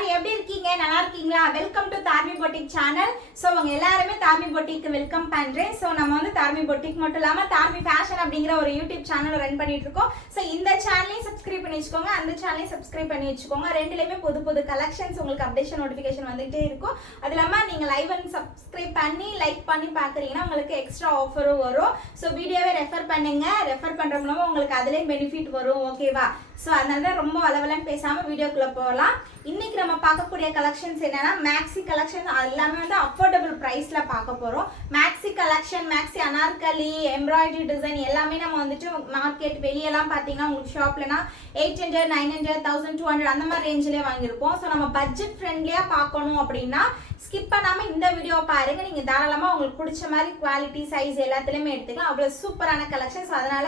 எல்லாரும் எப்படி இருக்கீங்க? நல்லா இருக்கீங்களா? Welcome to Dharmi boutique channel. So உங்க எல்லாருமே தார்மி பொட்டிக்கு வெல்கம் பண்றேன். ஸோ நம்ம வந்து தார்மி பொட்டிக் மட்டும் இல்லாம தார்மி ஃபேஷன் அப்படிங்கிற ஒரு யூடியூப் சேனல் ரன் பண்ணிட்டு இருக்கோம். ஸோ இந்த சேனலையும் சப்ஸ்கிரைப் பண்ணி வச்சுக்கோங்க, அந்த சேனலையும் சப்ஸ்கிரைப் பண்ணி வச்சுக்கோங்க. ரெண்டுலையுமே புது புது கலெக்ஷன்ஸ் உங்களுக்கு அப்டேஷன் நோட்டிஃபிகேஷன் வந்துகிட்டே இருக்கும். அது இல்லாமல் நீங்கள் லைவ் அண்ட் சப்ஸ்கிரைப் பண்ணி லைக் பண்ணி பார்க்குறீங்கன்னா உங்களுக்கு எக்ஸ்ட்ரா ஆஃபரும் வரும். ஸோ வீடியோவை ரெஃபர் பண்ணுங்க. ரெஃபர் பண்ணுற மூலமாக உங்களுக்கு அதுலேயும் பெனிஃபிட் வரும். ஓகேவா? ஸோ அதனால தான் ரொம்ப வளவலன்னு பேசாமல் வீடியோக்குள்ளே போகலாம். இன்னைக்கு நம்ம பார்க்கக்கூடிய கலெக்ஷன்ஸ் என்னன்னா மேக்ஸி கலெக்ஷன். எல்லாமே வந்து அஃபோர்டபுள் ப்ரைஸில் பார்க்க போகிறோம். Maxi collection, maxi Anarkali, embroidery design எல்லாமே நம்ம வந்துட்டு மார்க்கெட் வெளியெல்லாம் பார்த்தீங்கன்னா உங்களுக்கு ஷாப்லனா 800, 900, 1200 அந்த மாதிரி ரேஞ்சிலே வாங்கியிருப்போம். ஸோ நம்ம பட்ஜெட் ஃப்ரெண்ட்லியாக பார்க்கணும் அப்படின்னா ஸ்கிப் பண்ணாமல் இந்த வீடியோ பாருங்க. நீங்கள் தாராளமாக உங்களுக்கு பிடிச்ச மாதிரி குவாலிட்டி, சைஸ் எல்லாத்துலேயுமே எடுத்துக்கலாம். அவ்வளோ சூப்பரான கலெக்ஷன். ஸோ அதனால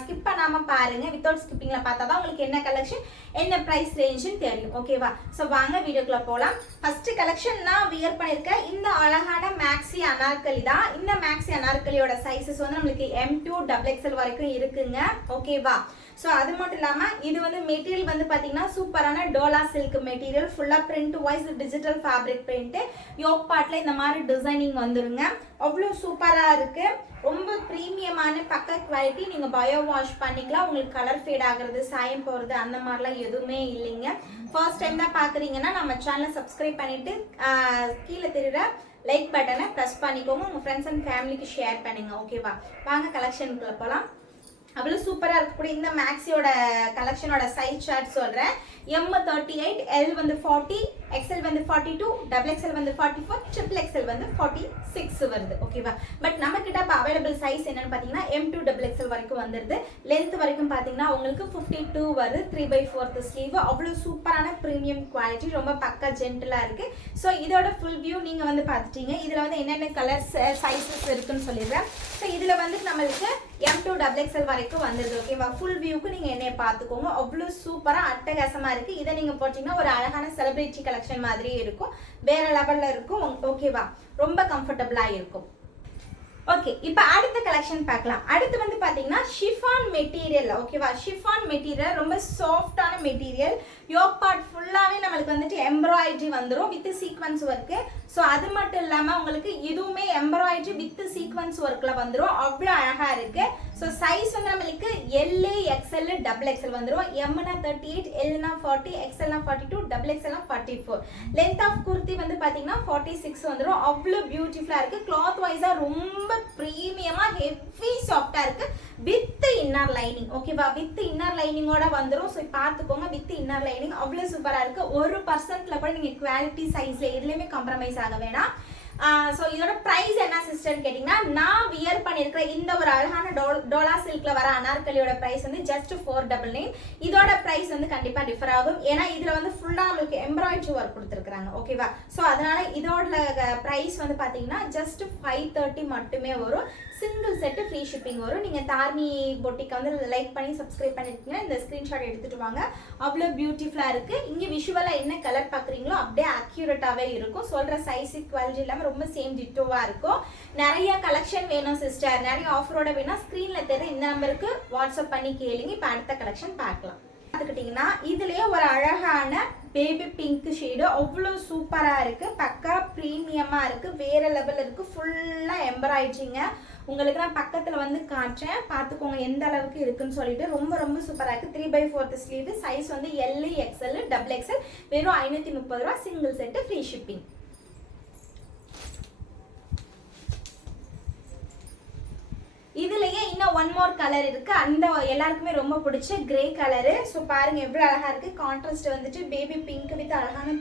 ஸ்கிப் பண்ணாமல் பாருங்க. வித்தவுட் ஸ்கிப்பிங்கில் பார்த்தா தான் உங்களுக்கு என்ன கலெக்ஷன், என்ன ப்ரைஸ் ரேஞ்சுன்னு தெரியும். ஓகேவா? ஸோ வாங்க வீடியோக்குள்ள போகலாம். ஃபர்ஸ்ட் கலெக்ஷன் நான் வியர் பண்ணியிருக்கேன் இந்த அழகான மேக்ஸி அனார்கலி தான். இந்த மேக்ஸி அனார்கலியோட சைஸஸ் வந்து நம்மளுக்கு M2 XXL வரைக்கும் இருக்குங்க. ஓகேவா? ஸோ அது மட்டும் இல்லாமல் இது வந்து மெட்டீரியல் வந்து பார்த்தீங்கன்னா சூப்பரான டோலா சில்க் மெட்டீரியல், ஃபுல்லாக print wise digital fabric print, yoke பார்ட்ல இந்த மாதிரி டிசைனிங் வந்துருங்க. அவ்வளோ சூப்பராக இருக்கு. ரொம்ப ப்ரீமியமான பக்க குவாலிட்டி. நீங்கள் பயோ வாஷ் பண்ணிக்கலாம். உங்களுக்கு கலர் ஃபேட் ஆகுறது, சாயம் போகிறது அந்த மாதிரிலாம் எதுவுமே இல்லைங்க. ஃபர்ஸ்ட் டைம் தான் பார்க்குறீங்கன்னா நம்ம சேனலை சப்ஸ்கிரைப் பண்ணிட்டு கீழே தெரியுற லைக் பட்டனை ப்ரெஸ் பண்ணிக்கோங்க. உங்கள் ஃப்ரெண்ட்ஸ் அண்ட் ஃபேமிலிக்கு ஷேர் பண்ணுங்க. ஓகேவா? வாங்க கலெக்ஷனுக்குள்ள போகலாம். அவ்வளோ சூப்பராக இருக்கக்கூடிய இந்த மேக்ஸியோட கலெக்ஷனோட சைஸ் சார்ட் சொல்கிறேன். M38, L வந்து 40, XL வந்து 42, XXL வந்து 44, XXL வந்து 46 வருது. ஓகேவா? பட் நம்ம கிட்ட இப்போ அவைலபிள் சைஸ் என்னன்னு பார்த்தீங்கன்னா M2 XXL வரைக்கும் வந்துடுது. லென்த் வரைக்கும் பார்த்தீங்கன்னா உங்களுக்கு 52 வருது. 3/4 ஸ்லீவ். அவ்வளோ சூப்பரான ப்ரீமியம் குவாலிட்டி, ரொம்ப பக்கா ஜென்டலாக இருக்கு. ஸோ இதோட ஃபுல் வியூ நீங்கள் வந்து பார்த்துட்டீங்க. இதில் வந்து என்னென்ன கலர்ஸ் சைஸஸ் இருக்குன்னு சொல்லிடுறேன். ஸோ இதில் வந்து நம்மளுக்கு M2 XXL வரைக்கும் வந்துடுது. ஓகேவா? ஃபுல் வியூக்கு நீங்கள் என்னைய பார்த்துக்கோங்க. அவ்வளோ சூப்பராக அட்டகாசமாக இருக்கு. இதை நீங்கள் போட்டிங்கன்னா ஒரு அழகான செலிபிரிட்டி கலெக்ஷன் மாதிரியே இருக்கும். வேற லெவலில் இருக்கும். ஓகேவா? ரொம்ப கம்ஃபர்டபுளாக இருக்கும். ஓகே, இப்போ அடுத்த கலெக்ஷன் பார்க்கலாம். அடுத்து வந்து பார்த்தீங்கன்னா ஷிஃபான் மெட்டீரியல். ஓகேவா? ஷிஃபான் மெட்டீரியல் ரொம்ப சாஃப்டான மெட்டீரியல். யோக் பார்ட் ஃபுல்லாகவே நம்மளுக்கு வந்துட்டு எம்ப்ராய்டரி வந்துடும் வித் சீக்வன்ஸ் ஒர்க்கு. ஸோ அது மட்டும் இல்லாமல் உங்களுக்கு இதுவுமே எம்ப்ராய்டரி வித் சீக்வன்ஸ் ஒர்க்கில் வந்துடும். அவ்வளோ அழகாக இருக்கு. ஸோ சைஸ் வந்து நம்மளுக்கு L, XL, XXL வந்துடும். Mனா 38, Lனா 40, XLனா 42, XXLனா 44. லென்த் ஆஃப் குர்த்தி வந்து பார்த்தீங்கன்னா 46 வந்துடும். அவ்வளோ பியூட்டிஃபுல்லாக இருக்கு. கிளாத் வைஸாக ரொம்ப ப்ரீமியமாக ஹெவி சாஃப்டாக இருக்கு. With inner lining. ஓகேவா? வித் இன்னர் லைனிங்கோட வந்துடும். ஸோ பார்த்துக்கோங்க, வித் இன்னர் லைனிங் அவ்வளோ சூப்பராக இருக்கு. 1% கூட நீங்கள் குவாலிட்டி சைஸ்ல எதுலையுமே காம்ப்ரமைஸ் ஆக வேணாம். ஸோ இதோட ப்ரைஸ் என்ன சிஸ்டர்னு கேட்டிங்கன்னா, நான் வியர் பண்ணியிருக்கிற இந்த ஒரு அழகான டோலா சில்கில் வர அனார்கலியோட ப்ரைஸ் வந்து ஜஸ்ட் 499. இதோட ப்ரைஸ் வந்து கண்டிப்பாக டிஃபர் ஆகும். ஏன்னா இதில் வந்து ஃபுல்லாக நம்மளுக்கு எம்ப்ராய்டரி ஒர்க் கொடுத்துருக்குறாங்க. ஓகேவா? ஸோ அதனால இதோட ப்ரைஸ் வந்து பார்த்தீங்கன்னா ஜஸ்ட் 530 மட்டுமே வரும். சிங்கிள் செட்டு ஃப்ரீ ஷிப்பிங் வரும். நீங்கள் தார்மி பொட்டிக்கு வந்து லைக் பண்ணி சப்ஸ்கிரைப் பண்ணிருக்கீங்கன்னா இந்த ஸ்க்ரீன்ஷாட் எடுத்துகிட்டு வாங்க. அவ்வளோ பியூட்டிஃபுல்லாக இருக்குது. இங்கே விஷுவலாக என்ன கலர் பார்க்குறீங்களோ அப்படியே அக்யூரேட்டாகவே இருக்கும். சொல்கிற சைஸு குவாலிட்டி இல்லாமல் ரொம்ப சேம் டிட்டோவாக இருக்கும். நிறைய கலெக்ஷன் வேணும் சிஸ்டர், நிறைய ஆஃபரோட வேணும், ஸ்க்ரீனில் தெரியும் இந்த நம்பருக்கு வாட்ஸ்அப் பண்ணி கேளுங்க. இப்போ அடுத்த கலெக்ஷன் பார்க்கலாம். பார்த்துக்கிட்டிங்கன்னா இதுலேயே ஒரு அழகான பேபி பிங்க் ஷேடு அவ்வளோ சூப்பராக இருக்குது. பக்கா ப்ரீமியமாக இருக்குது. வேறு லெவலில் இருக்குது. ஃபுல்லாக எம்ப்ராய்டரிங்க. உங்களுக்கு நான் பக்கத்தில் வந்து காட்டுறேன், பார்த்துக்கோங்க எந்த அளவுக்கு இருக்குன்னு சொல்லிட்டு. ரொம்ப ரொம்ப சூப்பராக இருக்குது. 3/4 ஸ்லீவ். சைஸ் வந்து L, XL, XXL. வெறும் 530 ரூபா. Single set free shipping. இதுலயே இன்னும் ஒன் மோர் கலர் இருக்கு. அந்த எல்லாருக்குமே ரொம்ப பிடிச்ச கிரே கலரு. ஸோ பாருங்க எவ்வளோ அழகா இருக்கு. கான்ட்ராஸ்ட் வந்துட்டு பேபி பிங்க் வித் அழகான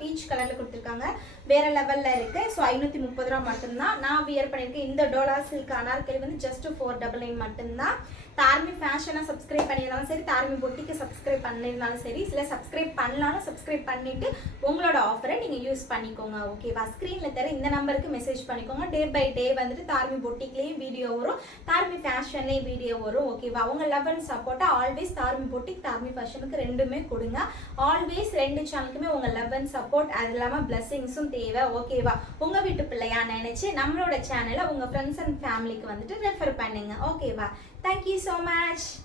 பீச் கலர்ல கொடுத்துருக்காங்க. வேற லெவல்ல இருக்கு. ஸோ 530 ரூபா மட்டும்தான். நான் வியர் பண்ணியிருக்கேன் இந்த டோலா சில்க் அனார்கலி வந்து ஜஸ்ட் 499 மட்டும்தான். தார்மி ஃபேஷனை சப்ஸ்கிரைப் பண்ணியிருந்தாலும் சரி, தார்மி பொட்டிக்கு சப்ஸ்கிரைப் பண்ணியிருந்தாலும் சரி, இல்லை சப்ஸ்கிரைப் பண்ணலாலும் சப்ஸ்கிரைப் பண்ணிட்டு உங்களோட ஆஃபரை நீங்கள் யூஸ் பண்ணிக்கோங்க. ஓகேவா? ஸ்க்ரீனில் தர இந்த நம்பருக்கு மெசேஜ் பண்ணிக்கோங்க. டே பை டே வந்துட்டு தார்மி பொட்டிக்லேயும் வீடியோ வரும், தார்மி ஃபேஷன்லேயும் வீடியோ வரும். ஓகேவா? உங்கள் லவ் அண்ட் சப்போர்ட்டை ஆல்வேஸ் தார்மி பொட்டிக், தார்மி ஃபேஷனுக்கு ரெண்டுமே கொடுங்க. ஆல்வேஸ் ரெண்டு சேனலுக்குமே உங்கள் லவ் அண்ட் சப்போர்ட், அது இல்லாமல் பிளெஸிங்ஸும் தேவை. ஓகேவா? உங்கள் வீட்டு பிள்ளையா நினச்சி நம்மளோட சேனலை உங்கள் ஃப்ரெண்ட்ஸ் அண்ட் ஃபேமிலிக்கு வந்துட்டு ரெஃபர் பண்ணுங்க. ஓகேவா? Thank you so much.